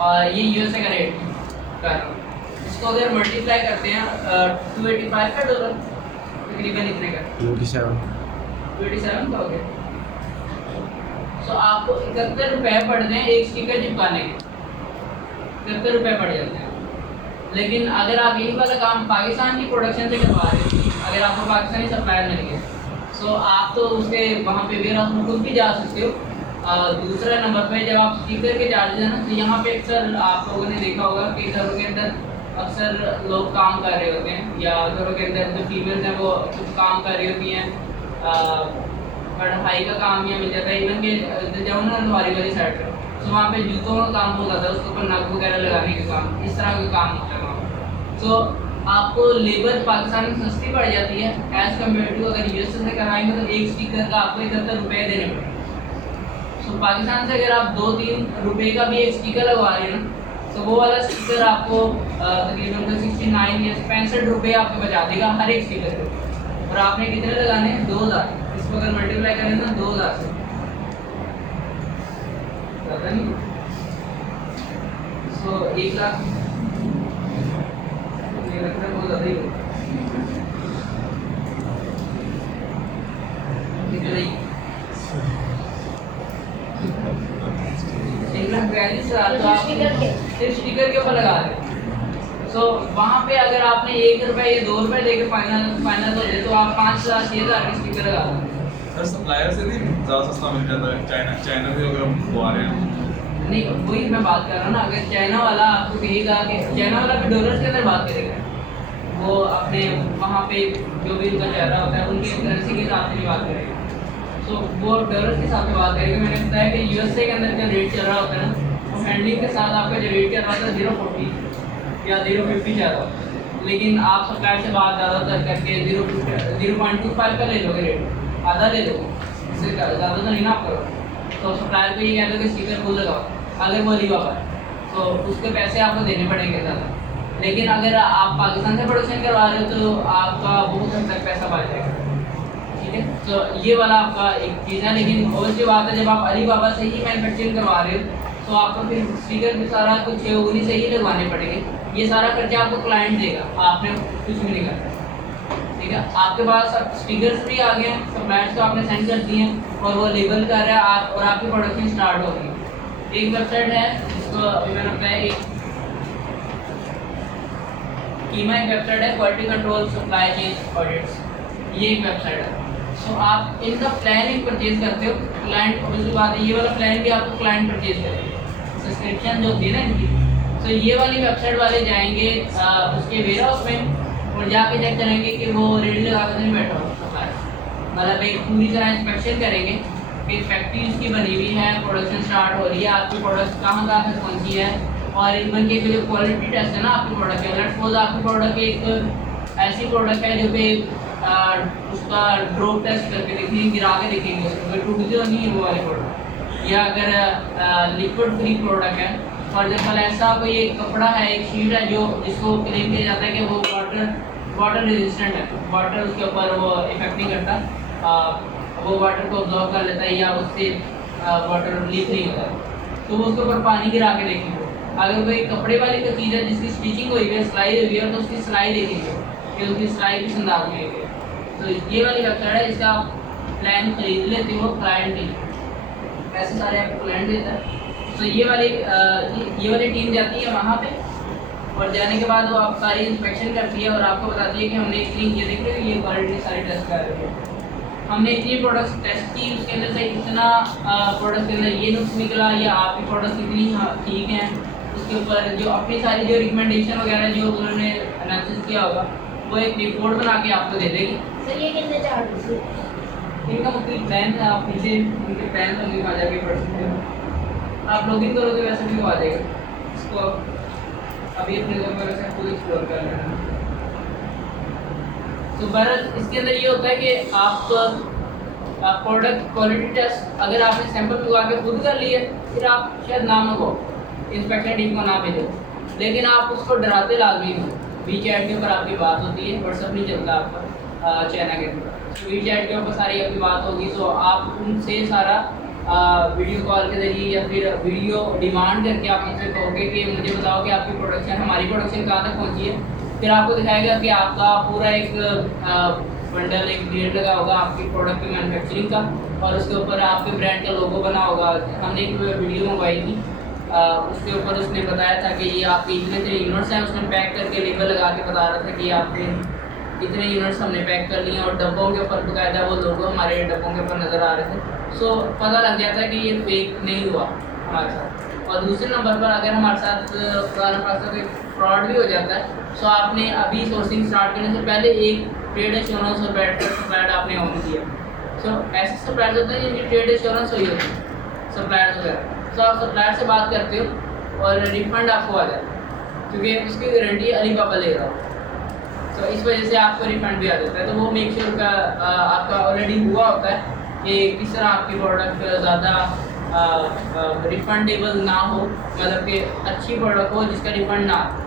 और ये USA का रेट कर रहा हूँ। इसको अगर मल्टीप्लाई करते हैं $285 का डॉलर, तकरीबन इतने का 27 का हो गया। तो आपको 71 रुपये पड़ते हैं एक स्टिकर चिपकाने के, 71 रुपये पड़ जाते हैं। लेकिन अगर आप यही वाला काम पाकिस्तान की प्रोडक्शन से करवा रहे हो, अगर आपको पाकिस्तानी सप्लायर मिल गया, तो आप तो उसके वहाँ पे वेयर हाउस में खुद भी जा सकते हो। दूसरा नंबर पे जब आप स्टिकर के चार्जेस हैं ना, तो यहाँ पे अक्सर आप लोगों ने देखा होगा कि घरों के अंदर अक्सर लोग काम कर रहे होते हैं, या घरों के अंदर जो फीमेल्स हैं वो कुछ काम कर रही होती हैं, पढ़ाई का काम या मिल जाता है। इवन के जब ना लुहारी वाली साइड पर, तो वहाँ पे जूतों का काम होता था, उसके ऊपर नग वगैरह लगाने का काम, इस तरह का काम होता है वहाँ। तो आपको लेबर पाकिस्तान में सस्ती पड़ जाती है एज़ कम्पेयर टू अगर USA से कराएंगे तो एक स्टिकर का आपको 71 रुपये देने पड़ेंगे। तो पाकिस्तान से अगर आप 2-3 रुपये का भी एक स्टिकर लगवा रहे हैं ना, तो वो वाला स्टिकर आपको तकरीबन 69 या 65 रुपये आपको बचा देगा हर एक स्टिकर पे। और आपने कितने लगाने हैं? 2000। इसको अगर मल्टीप्लाई करें ना 2000 से, पता नहीं, सो 1 लाख बहुत ज़्यादा ही होगा। कितना ही 1,42,000 तो आप सिर्फ स्टिकर के ऊपर लगा दें। सो वहाँ पे अगर आपने 1 रुपये या 2 रुपये देकर फाइनल हो जाए, तो आप 5,000-6,000 के स्टिकर लगा दें। सर सप्लायर से नहीं ज़्यादा सस्ता मिल जाता है। चाइना भी अगर मंगवा रहे हैं नहीं, वही मैं बात कर रहा हूँ ना, अगर चाइना वाला आपको कहेगा कि चाइना वाला भी डॉलर्स के अंदर बात करेगा, वो अपने वहाँ पे जो भी उनका चेहरा होता है उनकी करेंसी के हिसाब से भी बात करेगा। तो वो डॉलर के हिसाब से बात करेगा। मैंने बताया कि यूएसए के अंदर जो रेट चल रहा होता है ना, वो हैंडलिंग के साथ आपका जो रेट चल रहा था 0.40 या 0.50 चल रहा, लेकिन आप सप्लायर से बात ज़्यादातर करके 0.25 का ले लोगे रेट, आधा ले लोगे, इससे ज़्यादा तो नहीं ना आप करो। तो सप्लायर को ये कह दो कि स्टिकर फुल लगाओ, अगर वो अलीबाबा है तो उसके पैसे आपको देने पड़ेंगे ज़्यादा। लेकिन अगर आप पाकिस्तान से प्रोडक्शन करवा रहे हो तो आपका बहुत हद तक पैसा बच जाएगा, ठीक है। तो ये वाला आपका एक चीज़ है। लेकिन और सी बात है, जब आप अलीबाबा से ही मैन्युफैक्चरिंग करवा रहे हो तो आपको फिर स्टिकर भी सारा कुछ उन्हीं से ही लगवाने पड़ेंगे। ये सारा खर्चा आपको क्लाइंट देगा, आपने कुछ भी नहीं करना, ठीक है। आपके पास अब स्टिकर्स भी आ गए हैं, सप्लायर्स को आपने सेंड कर दिए हैं और वो लेबल कर रहा है आप, और आपकी प्रोडक्शन स्टार्ट होगी। एक वेबसाइट है जिसको अभी मैंने बताया, एक कीमा एक वेबसाइट है, quality control supply chain audits, ये एक वेबसाइट है। सो आप इनका प्लान एक परचेज करते हो, क्लाइंट ऑब्वियसली बात है, ये वाला प्लान भी आपको क्लाइंट परचेज करेगा, सब्सक्रिप्शन जो होती है ना इनकी। तो ये वाली वेबसाइट वाले जाएंगे उसके वेयर हाउस में और जाके चेक करेंगे कि वो रेडी लगा कर नहीं बैठा हो सप्लायर, मतलब एक पूरी तरह इंस्पेक्शन करेंगे कि फैक्ट्री उसकी बनी हुई है, प्रोडक्शन स्टार्ट हो रही है, आपकी प्रोडक्ट कहाँ तक पहुँची है, और इवन के जो क्वालिटी टेस्ट है ना आपकी प्रोडक्ट है, लेट्स सपोज आपकी प्रोडक्ट एक ऐसी प्रोडक्ट है जो कि उसका ड्रॉप टेस्ट करके देखेंगे, गिरा के देखेंगे उसको टूटी तो नहीं है वो वाली प्रोडक्ट, या अगर लिक्विड फ्री प्रोडक्ट है फॉर एग्जाम्पल, ऐसा कोई एक कपड़ा है, एक शीट है जो जिसको क्लेम किया जाता है कि वो वाटर रेजिस्टेंट है, वाटर उसके ऊपर वो इफेक्ट नहीं करता, वो वाटर को ऑब्जॉर्व कर लेता है या उससे वाटर लीक नहीं होता है, तो वो उसके ऊपर पानी गिरा के देखेंगे। अगर कोई कपड़े वाली कोई चीज़ है जिसकी स्टिचिंग हुई है, सिलाई हुई है, तो उसकी सिलाई देखेंगे कि उसकी सिलाई किस अंदाज में है। तो ये वाली वेबसाइट है, इसका आप प्लान खरीद लेते हो क्लाइंट के लिए, पैसे सारे आपको क्लाइंट देता है। तो ये वाली टीम जाती है वहाँ पे, और जाने के बाद वो आप सारी इंस्पेक्शन करती है और आपको बताती है कि हमने इतनी, ये देख रहे हो ये क्वालिटी सारी टेस्ट कर रही है, हमने इतनी प्रोडक्ट्स टेस्ट की, उसके अंदर से इतना प्रोडक्ट के अंदर ये नुक्स निकला, या आपकी प्रोडक्ट्स इतनी ठीक हैं, उसके ऊपर जो अपनी सारी जो रिकमेंडेशन वगैरह जो उन्होंने एनालिसिस किया होगा वो एक रिपोर्ट बना के आपको दे देगी। सर ये कितने चार्जेस है? इनका मुख्तलिफ प्लान है, आप नीचे उनके प्लान होंगे, आ जाके पढ़ सकते हो। आप लॉगिन करोगे वैसे भी वो आ जाएगा, इसको अभी अपने घर पर वैसे खुद एक्सप्लोर कर लेना। तो बहरहाल इसके अंदर ये होता है कि आप प्रोडक्ट क्वालिटी टेस्ट अगर आपने सैंपल मंगवा के खुद कर लिए, फिर आप शायद ना मंगो, इंस्पेक्शन टीम को ना भेजो, लेकिन आप उसको डराते लाजमी हो। वी चैट के ऊपर आपकी बात होती है, व्हाट्सअप नहीं चलता आपका चाइना के अंदर, वी चैट के ऊपर सारी आपकी बात होगी, तो आप उनसे सारा वीडियो कॉल के जरिए या फिर वीडियो डिमांड करके आप उनसे कहोगे कि मुझे बताओ कि आपकी प्रोडक्शन, हमारी प्रोडक्शन कहाँ तक पहुँची है। फिर आपको दिखाएगा कि आपका पूरा एक बंडल, एक ग्रेड लगा होगा आपकी प्रोडक्ट की मैन्युफैक्चरिंग का, और उसके ऊपर आपके ब्रांड का लोगो बना होगा। हमने एक वीडियो मंगवाई थी, उसके ऊपर उसने बताया था कि ये आपके इतने यूनिट्स हैं, उसने पैक करके लेबल लगा के बता रहा था कि आपके इतने यूनिट्स हमने पैक कर लिए, और डब्बों के ऊपर बकायदा वो लोगो हमारे डब्बों के ऊपर नज़र आ रहे थे। सो पता लग जाता है कि ये फेक नहीं हुआ हमारे साथ। और दूसरे नंबर पर अगर हमारे साथ कोई फ्रॉड भी हो जाता है, तो आपने अभी सोर्सिंग स्टार्ट करने से पहले एक ट्रेड एश्योरेंस और बैटर सप्लायर आपने ऑन किया। सो ऐसे सप्लायर्स होते हैं जिनकी ट्रेड एश्योरेंस हुई होती है, सप्लायर्स वगैरह। तो आप सप्लायर से बात करते हो और रिफंड आपको आ जाता है, क्योंकि उसकी गारंटी अलीबाबा ले रहा हो, तो इस वजह से आपको रिफंड भी आ जाता है। तो वो मेक श्योर का आपका ऑलरेडी हुआ होता है कि किस तरह आपकी प्रोडक्ट ज़्यादा रिफंडेबल ना हो, मतलब कि अच्छी प्रोडक्ट हो जिसका रिफंड ना हो,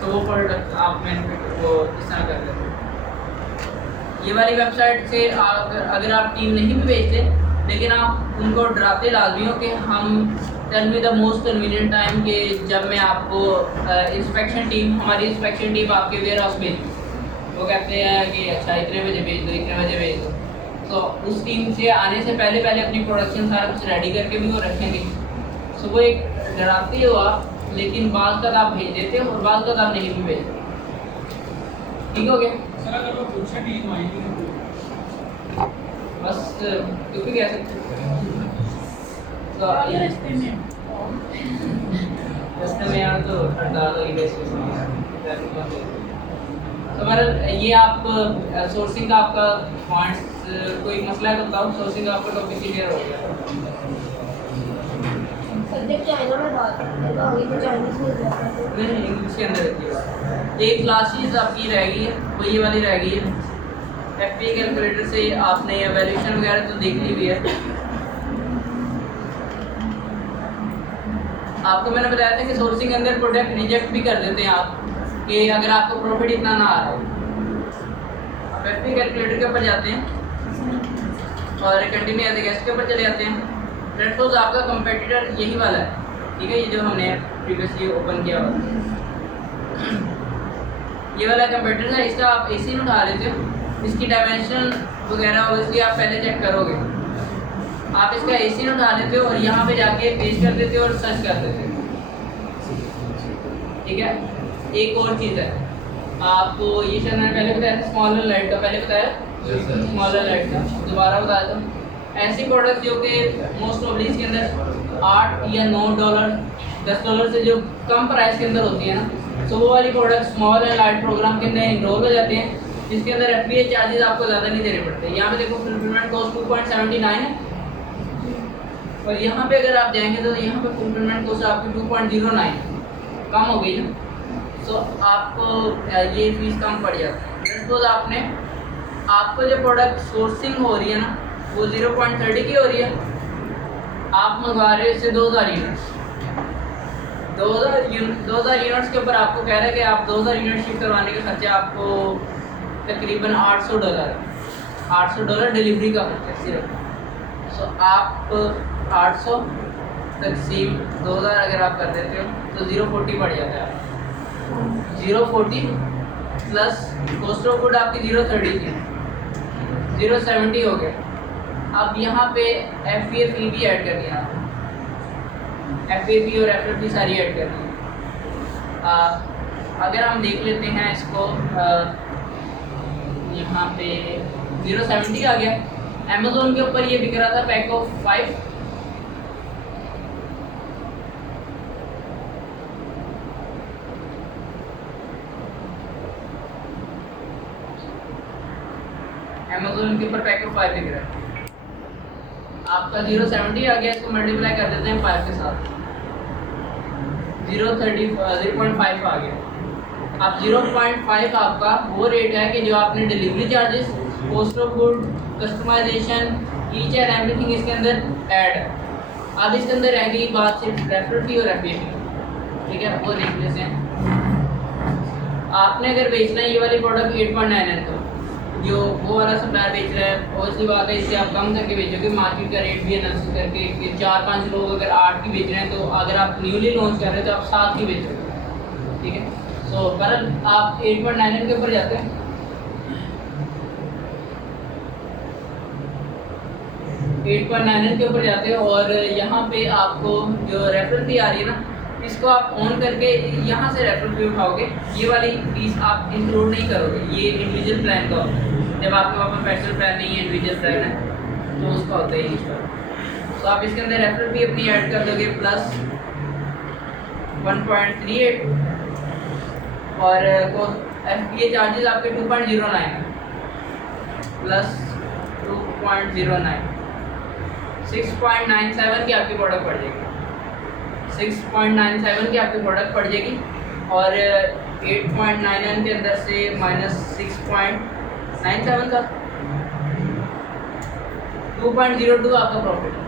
तो वो प्रोडक्ट आप वो इस तरह कर लेते हो। ये वाली वेबसाइट से अगर आप टीम नहीं भी भेजते, लेकिन आप उनको डराते लाजमी हो कि हम tell me the most convenient time कि जब मैं आपको इंस्पेक्शन टीम, हमारी इंस्पेक्शन टीम आपके वेयर हाउस भेज, वो कहते हैं कि अच्छा इतने बजे भेज दो, इतने बजे भेज दो, तो उस टीम से आने से पहले अपनी प्रोडक्शन सारा कुछ रेडी करके भी वो रखेंगे। सो वो एक डराते हो आप, लेकिन बाज़ तक आप भेज देते हो और बाज़ तक आप नहीं भी भेजते। ठीक हो गया सर? अगर वो पूछे टीम आई नहीं बस, क्योंकि कह सकते आपका रास्ते में यहाँ तो हड़ताल होगी वैसे तो मेरा ये आप सोर्सिंग का आपका पॉइंट्स कोई मसला है तो बताओ। सोर्सिंग का आपका टॉपिक क्लियर हो गया। सब्जेक्ट चाइना में बात करते हैं तो आगे तो चाइनीज में जाता है। नहीं इंग्लिश के अंदर रहती है। एक क्लासेस आपकी रह गई है वो ये वाली रह गई है। एफपीए कैलकुलेटर से आपने एवैल्यूएशन वगैरह तो देख ली हुई है। आपको मैंने बताया था कि सोर्सिंग के अंदर प्रोडक्ट रिजेक्ट भी कर देते हैं आप कि अगर आपको प्रॉफिट इतना ना आ रहा हो। आप एफपीए कैलकुलेटर के ऊपर जाते हैं और कंटिन्यू एज ए गेस्ट के ऊपर चले जाते हैं। लेट्स सपोज आपका कंपेटिटर यही वाला है, ठीक है, ये जो हमने प्रीवियसली ओपन किया हुआ ये वाला कंपेटिटर है। इसका आप एसी में उठा लेते हो। इसकी डायमेंशन वगैरह ऑब्वियसली आप पहले चेक करोगे। आप इसका एसी में उठा लेते हो और यहाँ पे जाके पेस्ट कर देते हो और सर्च कर देते हो, ठीक है। एक और चीज़ है, आपको ये सर मैंने पहले बताया था स्मॉलर लाइट का, पहले बताया स्मॉलर लाइट का, दोबारा बताया था। ऐसी प्रोडक्ट जो कि मोस्ट प्रोबेबली इसके अंदर 8 या 9 डॉलर 10 डॉलर से जो कम प्राइस के अंदर होती है ना, तो वो वाली product small and light program के अंदर इनरोल हो जाते हैं, जिसके अंदर एफपीए चार्जेस आपको ज़्यादा नहीं देने पड़ते। यहाँ पे देखो फुलफिलमेंट कॉस्ट 2.79 है और यहाँ पे अगर आप जाएंगे तो यहाँ पे फुलफिलमेंट कॉस्ट आपकी 2.09 कम हो गई ना, तो आपको ये फीस कम पड़ जाती है। सपोज आपको जो प्रोडक्ट सोर्सिंग हो रही है ना वो 0.30 की हो रही है, आप मंगवा रहे हो इससे 2000 यूनिट्स। 2000 यूनिट्स के ऊपर आपको कह रहा है कि आप 2000 यूनिट शिफ्ट करवाने का खर्चा आपको तकरीबन $800 डिलीवरी का खर्चा सिर्फ। सो आप 800 तकसीम 2000 अगर आप कर देते हो तो 0.40 पड़ जाता है। 0.40 प्लस कॉस्ट ऑफ गुड आपकी 0.30 थी, 0.70 हो गया। अब यहाँ पे एफपीए फी भी ऐड करनी है, एफपीए फी और एफएल फी सारी ऐड करनी है। अगर हम देख लेते हैं इसको, यहाँ पे 0.70 आ गया। अमेज़ोन के ऊपर ये बिक रहा था पैक ऑफ 5, अमेज़ोन के ऊपर पैक ऑफ 5 बिक रहा है। आपका 0.70 आ गया, इसको मल्टीप्लाई कर देते हैं 5 के साथ, 0.5 आ गया। अब 0.5 आपका वो रेट है कि जो आपने delivery charges, cost of good, customization, each and everything इसके अंदर ऐड है। अब इसके अंदर रह गई बात सिर्फ रेफरल फी और एफपीए फी, ठीक है, वो देख लेते हैं। आपने अगर बेचना है ये वाली प्रोडक्ट 8.99 तो जो वो वाला सप्लायर बेच रहा है ऑब्वियसली बात है, इससे आप कम करके बेचोगे। मार्केट का रेट भी एनालिसिस करके कि 4-5 लोग अगर 8 की बेच रहे हैं तो अगर आप न्यूली लॉन्च कर रहे हैं तो आप 7 की बेचोगे, ठीक है। सो बहरहाल आप 8.99 के ऊपर जाते हैं। 8.99 के ऊपर जाते हो और यहाँ पे आपको जो रेफरल फी आ रही है ना, इसको आप ऑन करके यहाँ से रेफरल फी उठाओगे। ये वाली फीस आप इंक्लूड नहीं करोगे, ये इंडिविजुअल प्लान का होता है। जब आपके पास पर्सनल प्लान नहीं है, इंडिविजुअल प्लान है, तो उसका होता है इंश्योर। तो आप इसके अंदर रेफरल फी अपनी ऐड कर दोगे प्लस 1.38 और एफपीए चार्जेस आपके 2.09 प्लस 2.09 6.97 की आपकी प्रोडक्ट पड़ जाएगी। 6.97 की आपकी प्रोडक्ट पड़ जाएगी और 8.99 के अंदर से माइनस 6.97 का 2.02 आपका प्रॉफिट है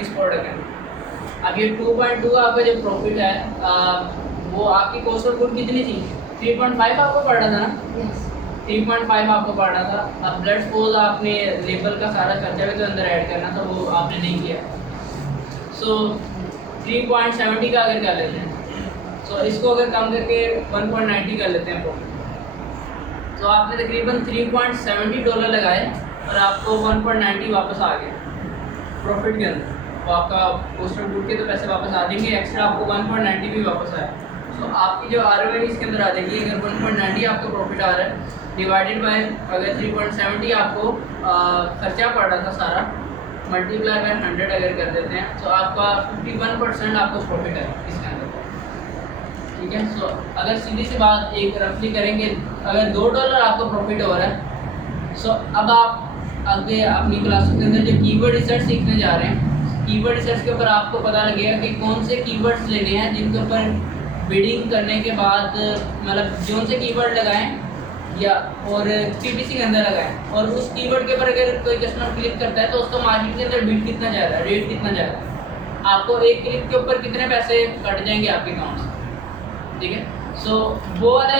इस प्रोडक्ट में। अब ये 2.2 आपका जो प्रॉफिट है वो आपकी कॉस्ट ऑफ गुड कितनी थी? 3.5 आपको पड़ रहा था ना, 3.5 आपको पड़ रहा था। अब ब्लड सपोज आपने लेबल का सारा खर्चा भी तो अंदर ऐड करना था, वो आपने नहीं किया। सो 3.70 का अगर कर लेते हैं, सो इसको अगर कम करके 1.90 कर लेते हैं प्रॉफिट, तो आपने तकरीबन $3.70 लगाए और आपको 1.90 वापस आ गया प्रॉफिट के अंदर। तो आपका कॉस्ट ऑफ गुड के तो पैसे वापस आ जाएंगे, एक्स्ट्रा आपको 1.90 भी वापस आया। तो आपकी जो ROI इसके अंदर आ जाएगी। अगर 1.90 आपका प्रॉफिट आ रहा है डिवाइडेड बाय अगर 3.70 आपको खर्चा पड़ रहा था सारा, मल्टीप्लाई बाय 100 अगर कर देते हैं तो आपका 51% आपको प्रॉफिट है इसके अंदर। ठीक है, सो अगर सीधी सी बात एक रफली करेंगे, अगर $2 आपको प्रॉफिट हो रहा है, सो अब आप आगे अपनी क्लासों के अंदर जो कीवर्ड रिसर्च सीखने जा रहे हैं, कीवर्ड रिसर्च के ऊपर आपको पता लगेगा कि कौन से कीवर्ड्स लेने हैं जिनके ऊपर बिडिंग करने के बाद मतलब जो से कीवर्ड लगाएं या और पीपीसी के अंदर लगाएं, और उस कीवर्ड के ऊपर अगर कोई कस्टमर क्लिक करता है तो उसका मार्केट के अंदर बिड कितना जा रहा है, रेट कितना जा रहा है, आपको एक क्लिक के ऊपर कितने पैसे कट जाएंगे आपके अकाउंट से। ठीक है, सो वो वाले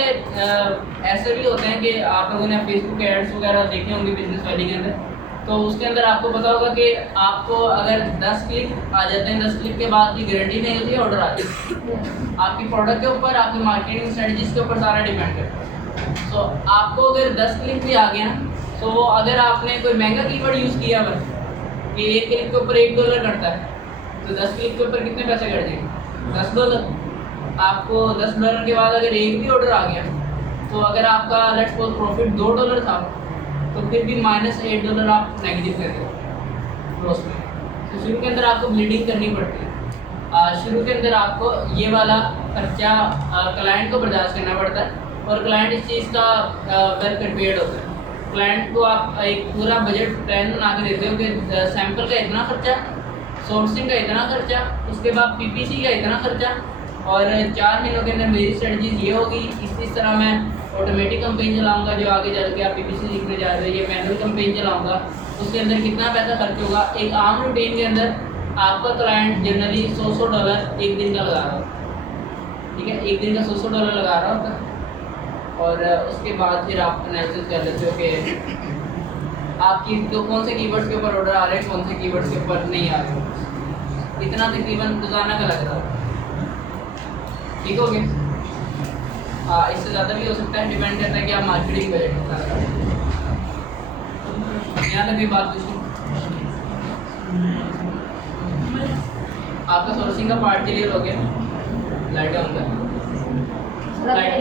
ऐसे भी होते हैं कि आप लोगों ने फेसबुक एड्स वगैरह देखे होंगे बिजनेस वैली के अंदर, तो उसके अंदर आपको पता होगा कि आपको अगर 10 क्लिक आ जाते हैं, 10 क्लिक के बाद की गारंटी नहीं होती है ऑर्डर आती है। आपकी प्रोडक्ट के ऊपर, आपकी मार्केटिंग स्ट्रेटजीज के ऊपर सारा डिपेंड करता है। सो आपको अगर 10 क्लिक भी आ गया तो वो अगर आपने कोई महंगा कीवर्ड यूज़ किया हुआ कि एक क्लिक के ऊपर $1 कटता है, तो 10 क्लिक के ऊपर कितने पैसे कट जाएंगे? $10। आपको $10 के बाद अगर एक भी ऑर्डर आ गया तो अगर आपका लेट्स सपोज प्रॉफिट $2 था तो फिर भी -$8 आप नेगेटिव कर रहे हो उसमें। तो शुरू के अंदर आपको ब्लीडिंग करनी पड़ती है। शुरू के अंदर आपको ये वाला खर्चा क्लाइंट को बर्दाश्त करना पड़ता है, और क्लाइंट इस चीज़ का वेल प्रिपेयर्ड होता है। क्लाइंट को आप एक पूरा बजट प्लान बना के देते हो कि सैंपल का इतना खर्चा, सोर्सिंग का इतना खर्चा, उसके बाद पीपीसी का इतना खर्चा, और 4 महीनों के अंदर मेरी स्ट्रेटजीज ये होगी, इस तरह मैं ऑटोमेटिक कंपेन चलाऊंगा जो आगे चल के आप पीपीसी सीखने जा रहे हो, ये मैनुअल कंपेन चलाऊंगा, उसके अंदर कितना पैसा खर्च होगा। एक आम रूटीन के अंदर आपका क्लाइंट जनरली $100 एक दिन का लगा रहा होता। ठीक है, एक दिन का $100 लगा रहा होता, और उसके बाद फिर आप एनालिसिस कर लेते हो कि आपकी तो कौन से कीवर्ड्स के ऊपर ऑर्डर आ रहे हैं, कौन से कीवर्ड्स के ऊपर नहीं आ रहे। इतना तकरीबन रोजाना का लग रहा है। ठीक हो गया? इससे ज़्यादा भी हो सकता है, डिपेंड करता है कि आप मार्केटिंग बजट कितना लगा रहे हैं। यहाँ तक भी बात पूछूँ, आपका सोर्सिंग का पार्ट क्लियर हो गया? लाइट ऑन कर, लाइट